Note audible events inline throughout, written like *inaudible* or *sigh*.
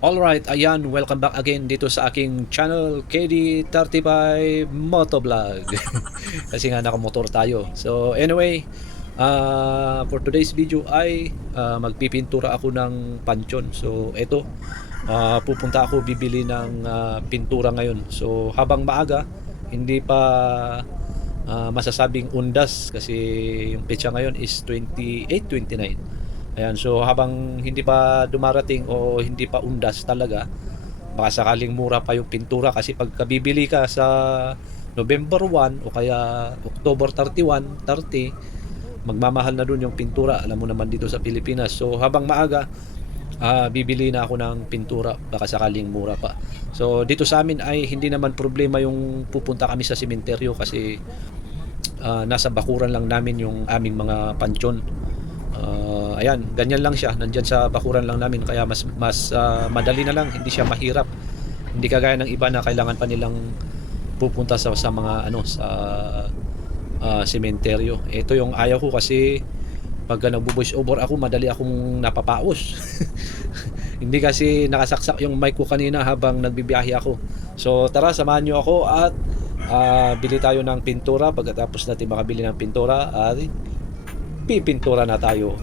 Alright, ayan, welcome back again dito sa aking channel, KD35 Motovlog. *laughs* Kasi nga nakamotor tayo. So anyway, uh, for today's video ay uh, magpipintura ako ng panchon. So eto, uh, pupunta ako bibili ng uh, pintura ngayon. So habang maaga, hindi pa uh, masasabing undas kasi yung petsa ngayon is 28-29. Ayan, so habang hindi pa dumarating o hindi pa undas talaga, baka sakaling mura pa yung pintura kasi pagka bibili ka sa November 1 o kaya October 31, 30, magmamahal na dun yung pintura. Alam mo naman dito sa Pilipinas. So habang maaga, ah, bibili na ako ng pintura baka sakaling mura pa. So dito sa amin ay hindi naman problema yung pupunta kami sa sementeryo kasi ah, nasa bakuran lang namin yung aming mga pansyon. Ah, ayan, ganyan lang siya. Nandyan sa bakuran lang namin kaya mas mas ah, madali na lang, hindi siya mahirap. Hindi kagaya ng iba na kailangan pa nilang pupunta sa, sa mga ano sa sementeryo. Ito yung ayaw ko kasi pag nagbo-voice over ako, madali akong napapaos. *laughs* hindi kasi nakasaksak yung mic ko kanina habang nagbibiyahe ako. So tara, samahan nyo ako at ah, bili tayo ng pintura. Pagkatapos natin makabili ng pintura, ay pipintura na tayo.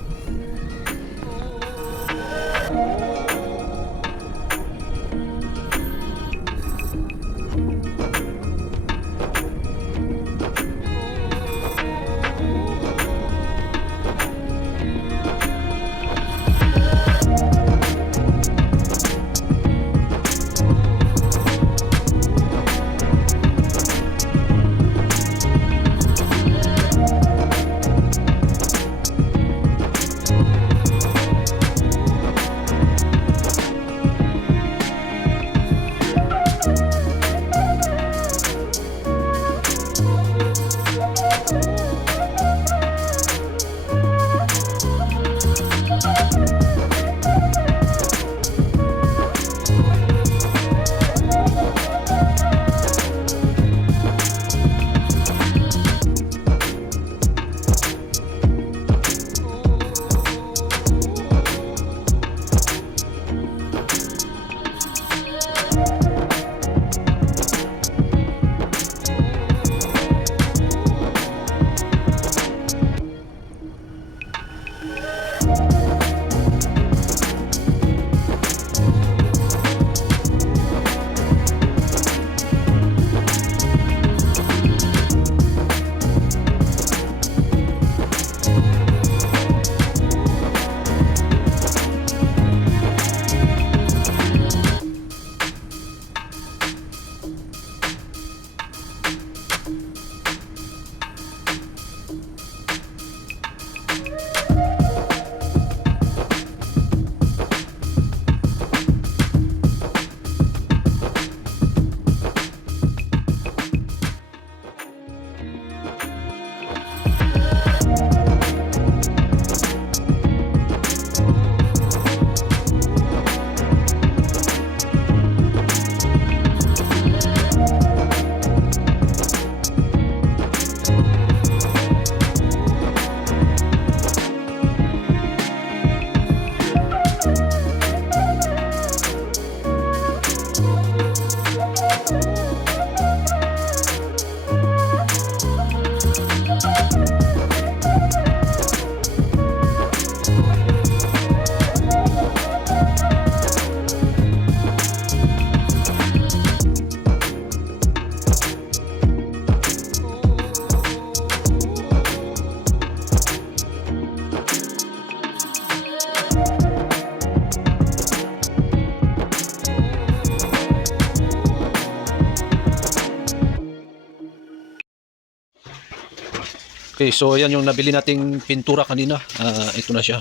Okay, so yan yung nabili nating pintura kanina. Ah, ito na siya.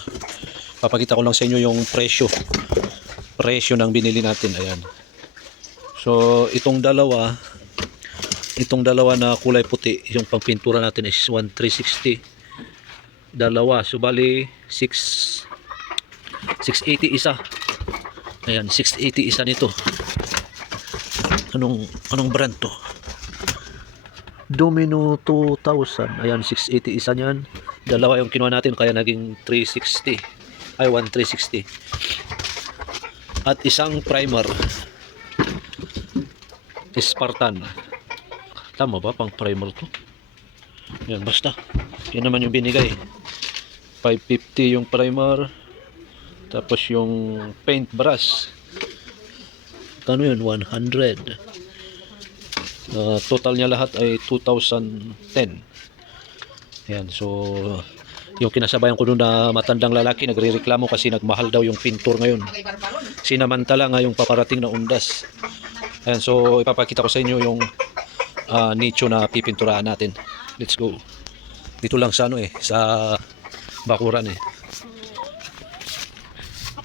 Papakita ko lang sa inyo yung presyo. Presyo ng binili natin. Ayan. So, itong dalawa, itong dalawa na kulay puti, yung pangpintura natin is 1,360. Dalawa. So, bali, 6, 680 isa. Ayan, 680 isa nito. Anong, anong brand to? Domino 2000. Ayan, 680 isa niyan. Dalawa yung kinuha natin kaya naging 360. Ay, 1360. at isang primer. Spartan. Tama ba pang primer to? Yan basta. Yan naman yung binigay. 550 yung primer. Tapos yung paint brush. Kano yun? 100. Uh, total niya lahat ay 2010. Yan, so yung kinasabayan ko doon na matandang lalaki nagrereklamo kasi nagmahal daw yung pintor ngayon. Sinamantala nga yung paparating na undas. Ayan, so ipapakita ko sa inyo yung ah, nicho na pipinturahan natin. Let's go. Dito lang sa ano eh, sa bakuran eh.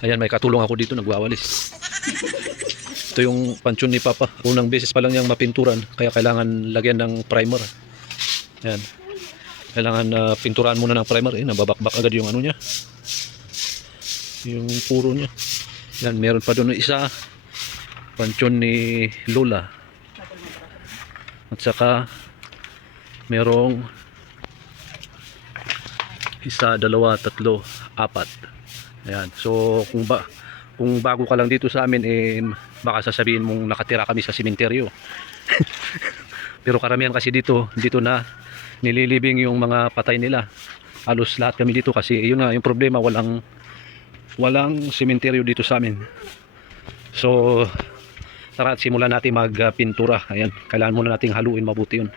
Ayan, may katulong ako dito, nagwawalis. Ito yung pansyon ni Papa. Unang beses pa lang niyang mapinturan, kaya kailangan lagyan ng primer. Ayan. Kailangan ah, pinturaan muna ng primer. Eh, nababakbak agad yung ano niya. Yung puro niya. Yan, meron pa doon isa. Pansyon ni Lola. At saka merong isa, dalawa, tatlo, apat. Ayan. So kung ba kung bago ka lang dito sa amin eh baka sasabihin mong nakatira kami sa sementeryo. *laughs* Pero karamihan kasi dito, dito na nililibing yung mga patay nila. Halos lahat kami dito kasi yun nga yung problema walang walang sementeryo dito sa amin. So tara at simulan natin magpintura. Ayan, kailangan muna nating haluin mabuti yun.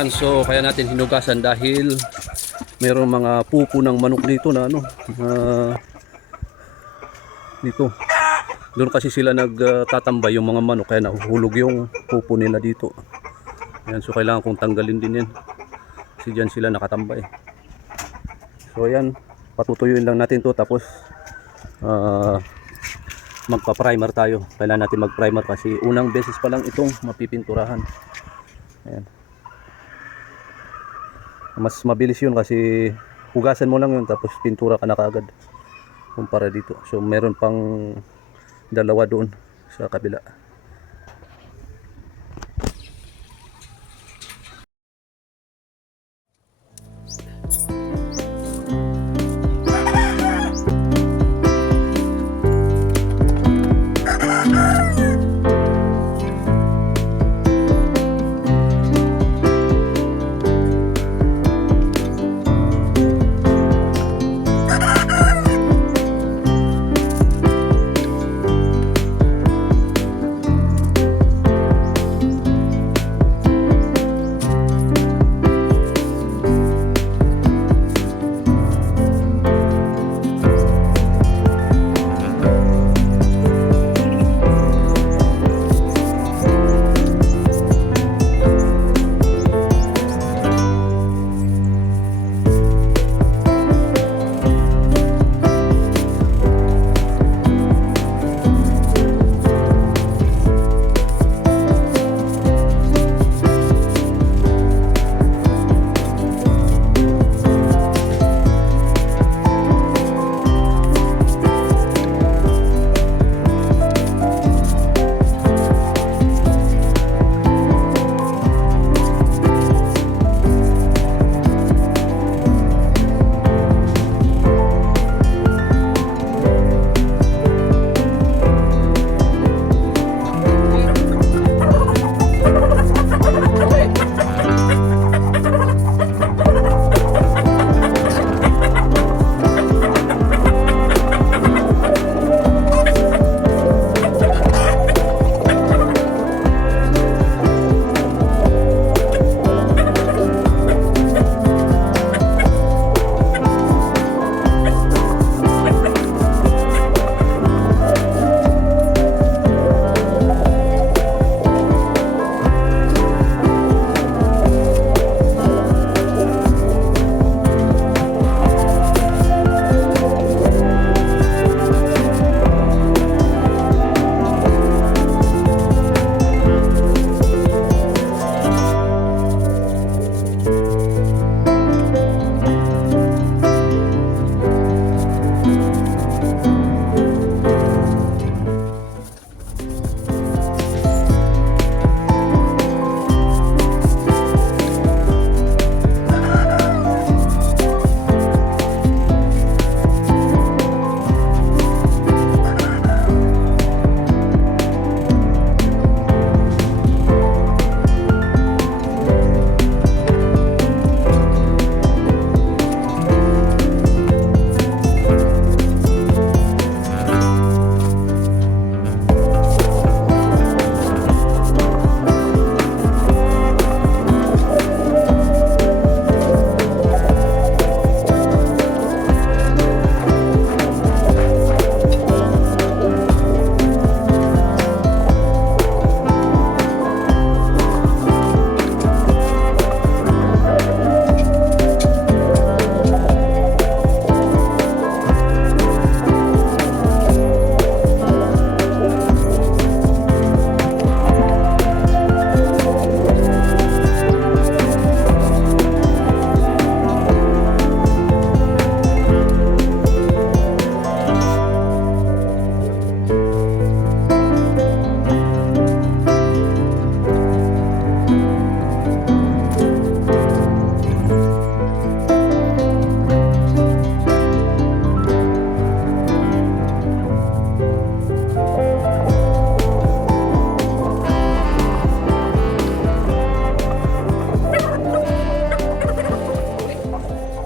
Ayan. So, kaya natin hinugasan dahil mayroong mga pupo ng manok dito na ano, na dito. Doon kasi sila nagtatambay yung mga manok kaya nahuhulog yung pupo nila dito. Ayan, so kailangan kong tanggalin din yan. Kasi dyan sila nakatambay. So, ayan. Patutuyuin lang natin to tapos ah magpa-primer tayo. Kailangan natin mag-primer kasi unang beses pa lang itong mapipinturahan. Ayan mas mabilis yun kasi hugasan mo lang yun tapos pintura ka na kaagad kumpara dito. So meron pang dalawa doon sa kabila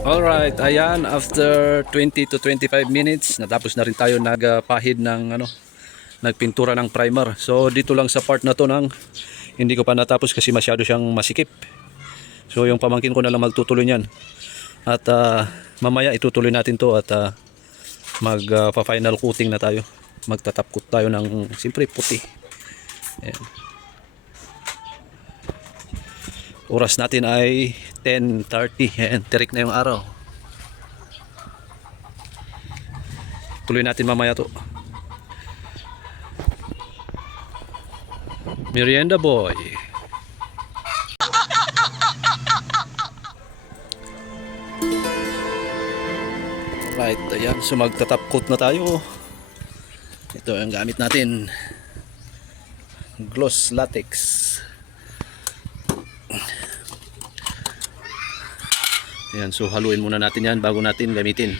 Alright, ayan, after 20 to 25 minutes, natapos na rin tayo nagpahid ng ano, nagpintura ng primer. So dito lang sa part na to ng hindi ko pa natapos kasi masyado siyang masikip. So yung pamangkin ko na lang magtutuloy niyan. At ah, mamaya itutuloy natin to at ah, mag ah, pa-final coating na tayo. Magtatap coat tayo ng siyempre puti. Ayan. Oras natin ay 10.30. Ayan, tirik na yung araw. Tuloy natin mamaya to. Merienda boy. Right, ayan. So magtatap na tayo. Ito ang gamit natin. Gloss latex. Ayan, so haluin muna natin yan bago natin gamitin.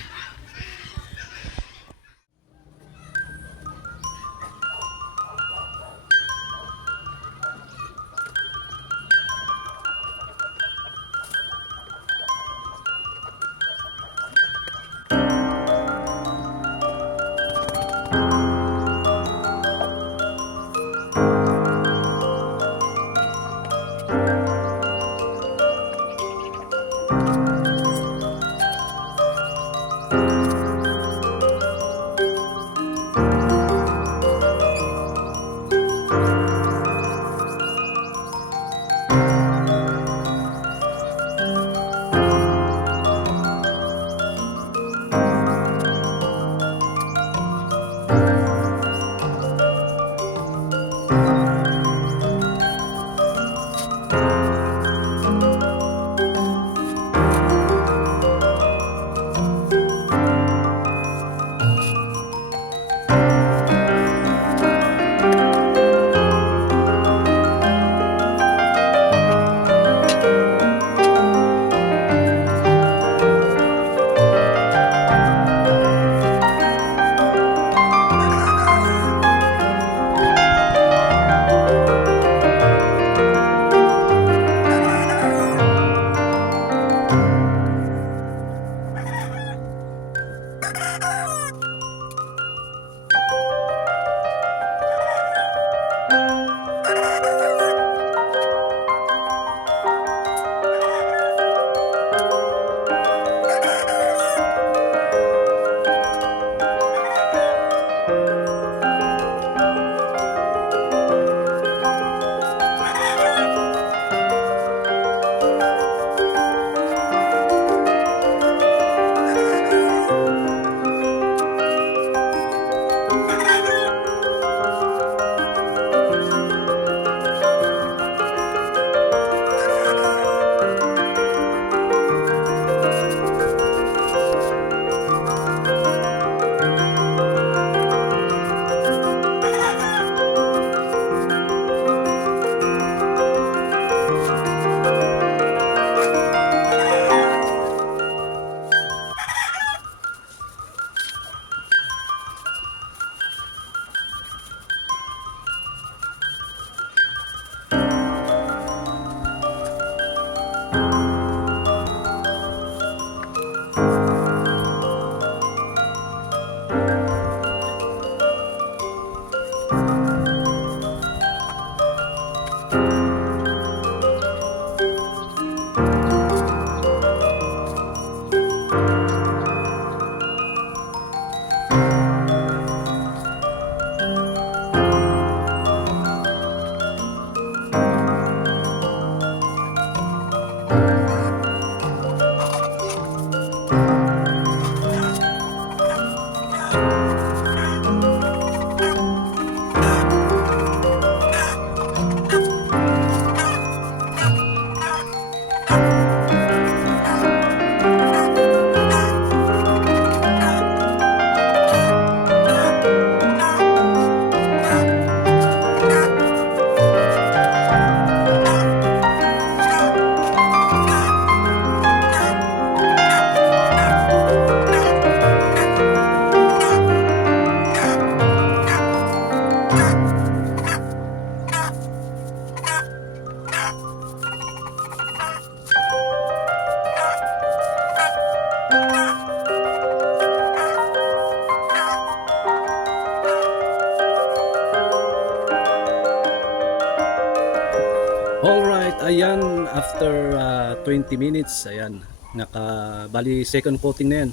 20 minutes, ayan, naka, bali second coating na yan.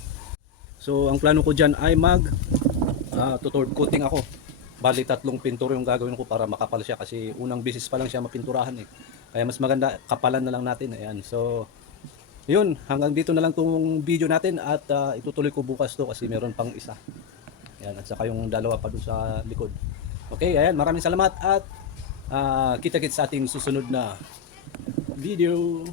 So, ang plano ko dyan ay mag ah, to third coating ako. Bali tatlong pintura yung gagawin ko para makapal siya kasi unang bisis pa lang siya mapinturahan eh. Kaya mas maganda, kapalan na lang natin. Ayan, so, yun, hanggang dito na lang tong video natin at ah, itutuloy ko bukas to kasi meron pang isa. Ayan, at saka yung dalawa pa doon sa likod. Okay, ayan, maraming salamat at ah, kita-kits sa ating susunod na video.